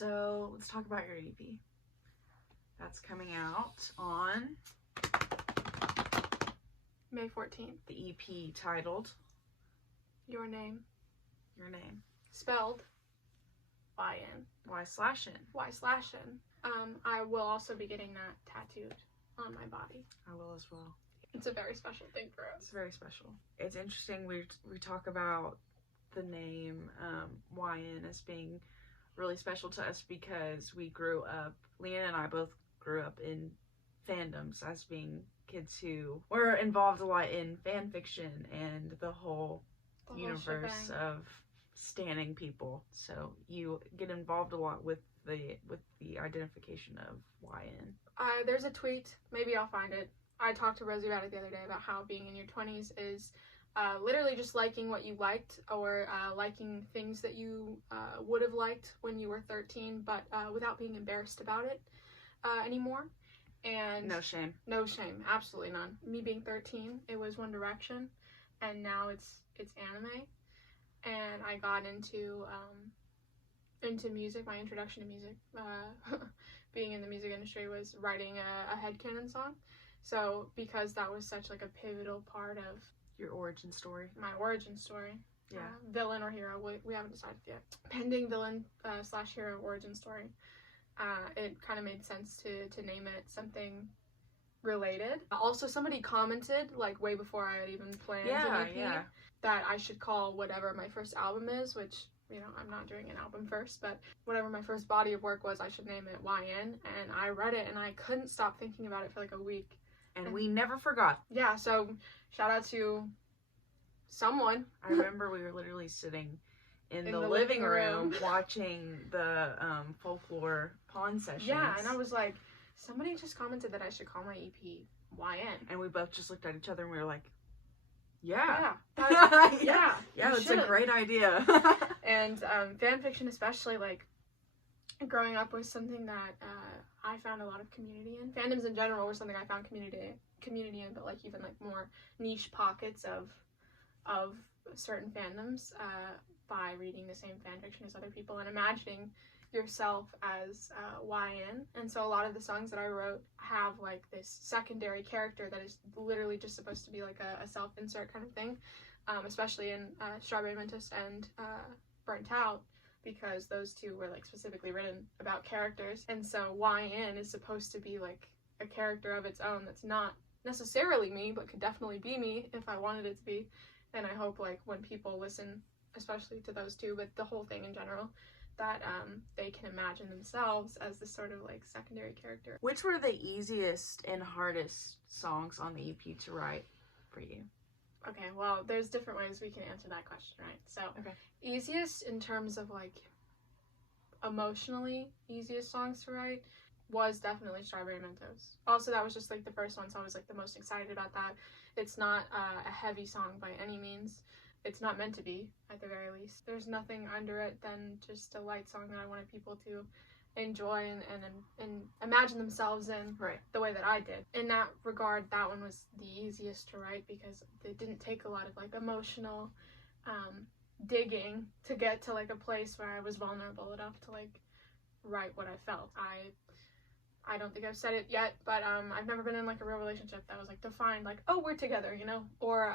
So let's talk about your EP. That's coming out on May 14th. The EP titled Your Name. Your Name. Spelled Y-N. Y/N. Y/N. I will also be getting that tattooed on my body. I will as well. It's a very special thing for us. It's very special. It's interesting, we talk about the name YN as being really special to us because we grew up, Leanna and I both grew up in fandoms as being kids who were involved a lot in fan fiction and the whole universe shebang. of standing people. So you get involved a lot with the identification of YN. There's a tweet, maybe I'll find it. I talked to Rosie about it the other day about how being in your 20s is literally just liking what you liked or liking things that you would have liked when you were 13, but without being embarrassed about it anymore. And no shame. No shame, absolutely none. Me being 13, it was One Direction, and now it's anime. And I got into music. My introduction to music, being in the music industry, was writing a headcanon song. So because that was such like a pivotal part of Your origin story. My origin story. Yeah. Villain or hero, we haven't decided yet. Pending villain / hero origin story. It kind of made sense to name it something related. Also, somebody commented, like way before I had even planned an EP, that I should call whatever my first album is, which, you know, I'm not doing an album first, but whatever my first body of work was, I should name it YN. And I read it and I couldn't stop thinking about it for like a week. And we never forgot. Yeah, so shout out to someone. I remember we were literally sitting in the living room watching the folklore pawn sessions. Yeah, and I was like, somebody just commented that I should call my EP YN. And we both just looked at each other and we were like, yeah, that's a great idea. And fan fiction especially, like, growing up was something that I found a lot of community in. Fandoms in general were something I found community in, but like even like more niche pockets of certain fandoms by reading the same fan fiction as other people and imagining yourself as YN. And so a lot of the songs that I wrote have like this secondary character that is literally just supposed to be like a self-insert kind of thing, especially in Strawberry Mentos and Burnt Out, because those two were like specifically written about characters. And so YN is supposed to be like a character of its own that's not necessarily me, but could definitely be me if I wanted it to be. And I hope like when people listen, especially to those two, but the whole thing in general, that they can imagine themselves as this sort of like secondary character. Which were the easiest and hardest songs on the EP to write for you? Okay, well, there's different ways we can answer that question, right? So, easiest in terms of like emotionally easiest songs to write was definitely Strawberry Mentos. Also, that was just like the first one, so I was like the most excited about that. It's not a heavy song by any means. It's not meant to be, at the very least. There's nothing under it than just a light song that I wanted people to enjoy and imagine themselves in the way that I did. In that regard, that one was the easiest to write because it didn't take a lot of like emotional digging to get to like a place where I was vulnerable enough to like write what I felt. I don't think I've said it yet, but I've never been in like a real relationship that was like defined like, oh, we're together, you know, or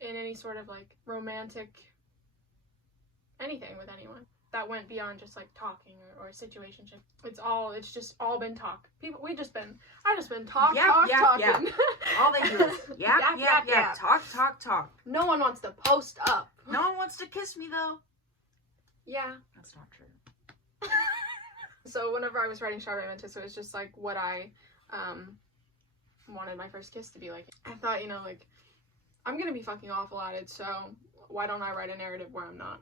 in any sort of like romantic anything with anyone that went beyond just like talking or situationship. It's just all been talk. I just been talking. All they do is yap. Talk. No one wants to post up. No one wants to kiss me though. Yeah. That's not true. So whenever I was writing Strawberry Mentos, it was just like what I wanted my first kiss to be like. I thought, you know, like, I'm gonna be fucking awful at it, so why don't I write a narrative where I'm not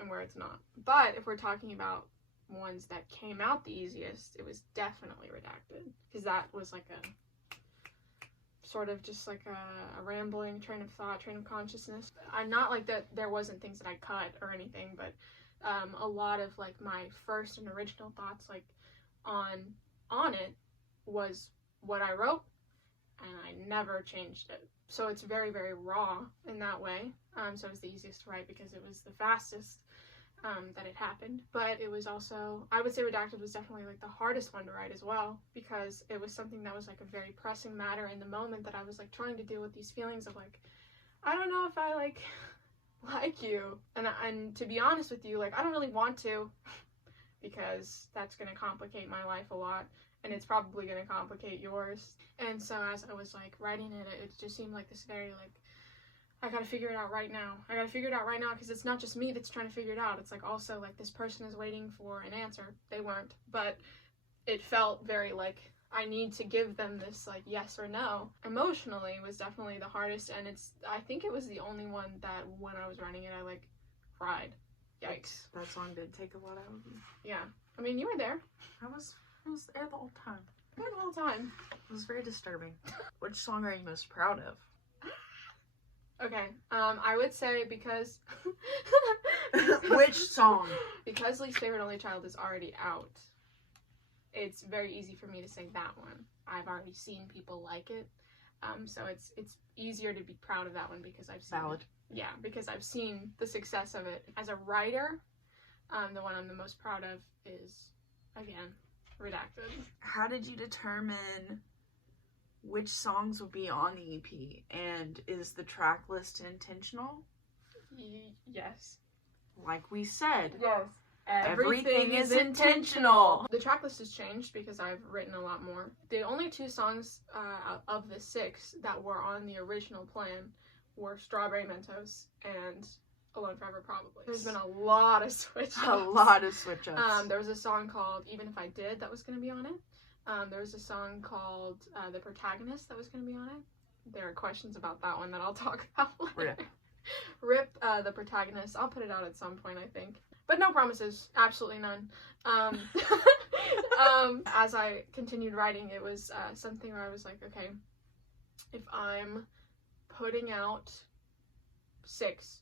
and where it's not? But if we're talking about ones that came out the easiest, it was definitely Redacted, because that was like a sort of just like a rambling train of thought, train of consciousness. I'm not like that there wasn't things that I cut or anything, but a lot of like my first and original thoughts like on it was what I wrote, and I never changed it. So it's very, very raw in that way. So it was the easiest to write because it was the fastest. that it happened. But it was also, I would say Redacted was definitely like the hardest one to write as well, because it was something that was like a very pressing matter in the moment, that I was like trying to deal with these feelings of like, I don't know if I like you, and to be honest with you, like I don't really want to, because that's going to complicate my life a lot, and it's probably going to complicate yours. And so as I was like writing it, it just seemed like this very like, I gotta figure it out right now. I gotta figure it out right now, because it's not just me that's trying to figure it out. It's like also like this person is waiting for an answer. They weren't, but it felt very like I need to give them this like yes or no. Emotionally was definitely the hardest, and I think it was the only one that when I was writing it I like cried. Yikes. That song did take a lot out of you. Yeah. I mean, you were there. I was there the whole time. There the whole time. It was very disturbing. Which song are you most proud of? Okay. I would say because Which song? Because Least Favorite Only Child is already out, it's very easy for me to say that one. I've already seen people like it. So it's easier to be proud of that one because I've seen Valid. it. Yeah, because I've seen the success of it. As a writer, the one I'm the most proud of is, again, Redacted. How did you determine which songs would be on the EP? And is the track list intentional? Yes. Like we said. Yes. Everything is intentional. The track list has changed because I've written a lot more. The only 2 songs of the 6 that were on the original plan were Strawberry Mentos and Alone Forever Probably. There's been a lot of switch-ups. A lot of switch-ups. There was a song called Even If I Did that was going to be on it. There was a song called The Protagonist that was going to be on it. There are questions about that one that I'll talk about later. Rip The Protagonist. I'll put it out at some point, I think. But no promises. Absolutely none. As I continued writing, it was something where I was like, okay, if I'm putting out 6,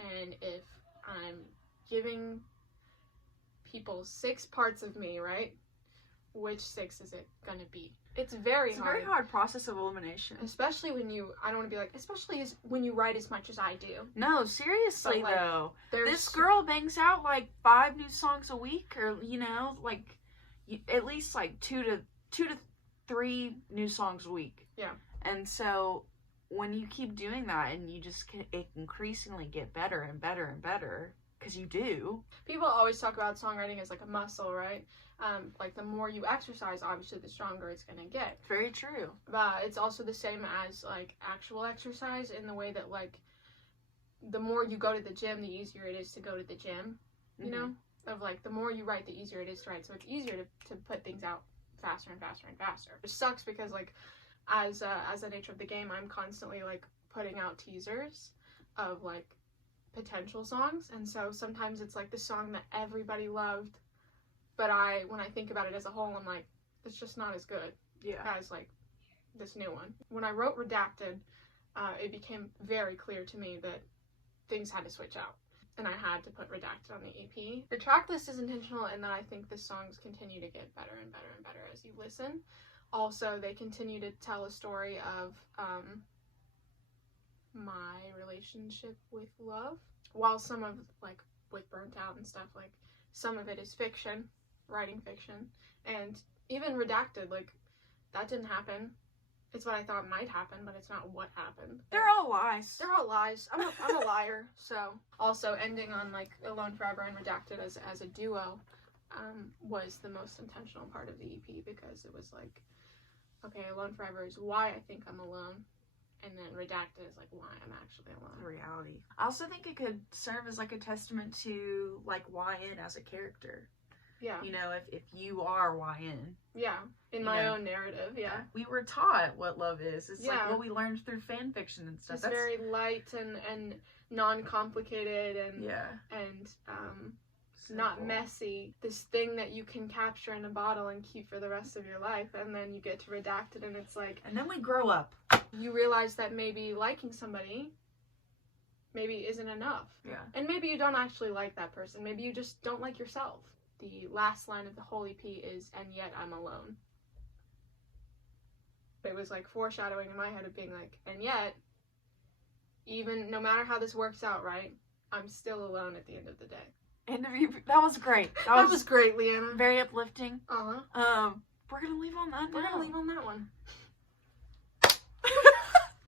and if I'm giving people 6 parts of me, right? Which 6 is it gonna be? It's It's very a hard. very hard process of elimination. Especially when you, I don't want to be like, especially when you write as much as I do. No, seriously, But, like, though. There's This girl bangs out like 5 new songs a week, or, you know, like, at least like 2 to 3 new songs a week. Yeah. And so when you keep doing that and you just it increasingly get better and better and better, because you do. People always talk about songwriting as like a muscle, right? Like the more you exercise, obviously the stronger it's gonna get. Very true. But it's also the same as like actual exercise, in the way that like the more you go to the gym, the easier it is to go to the gym. You know, of like the more you write, the easier it is to write. So it's easier to put things out faster and faster and faster. It sucks because like as the nature of the game, I'm constantly like putting out teasers of like potential songs, and so sometimes it's like the song that everybody loved, but when I think about it as a whole, I'm like, it's just not as good as like this new one. When I wrote Redacted, it became very clear to me that things had to switch out, and I had to put Redacted on the EP. The track list is intentional, and then I think the songs continue to get better and better and better as you listen. Also, they continue to tell a story of my relationship with love. While some of, like, with Burnt Out and stuff, like, some of it is fiction, writing fiction, and even Redacted, like, that didn't happen. It's what I thought might happen, but it's not what happened. They're all lies. They're all lies. I'm a liar, so. Also, ending on, like, Alone Forever and Redacted as a duo was the most intentional part of the EP, because it was like, okay, Alone Forever is why I think I'm alone, and then Redacted is like why I'm actually alone. The reality. I also think it could serve as like a testament to like YN as a character. Yeah. You know, if you are YN. Yeah. In my own narrative, yeah. We were taught what love is. It's like what we learned through fan fiction and stuff. It's very light and non-complicated and not messy. This thing that you can capture in a bottle and keep for the rest of your life, and then you get to Redacted and it's like, and then we grow up. You realize that maybe liking somebody maybe isn't enough. Yeah. And maybe you don't actually like that person. Maybe you just don't like yourself. The last line of the whole EP is, and yet I'm alone. It was like foreshadowing in my head of being like, and yet, even no matter how this works out, right, I'm still alone at the end of the day. interview. That was great. That was great, Leanna. Very uplifting. Uh-huh. We're gonna leave on that. We're gonna leave on that one.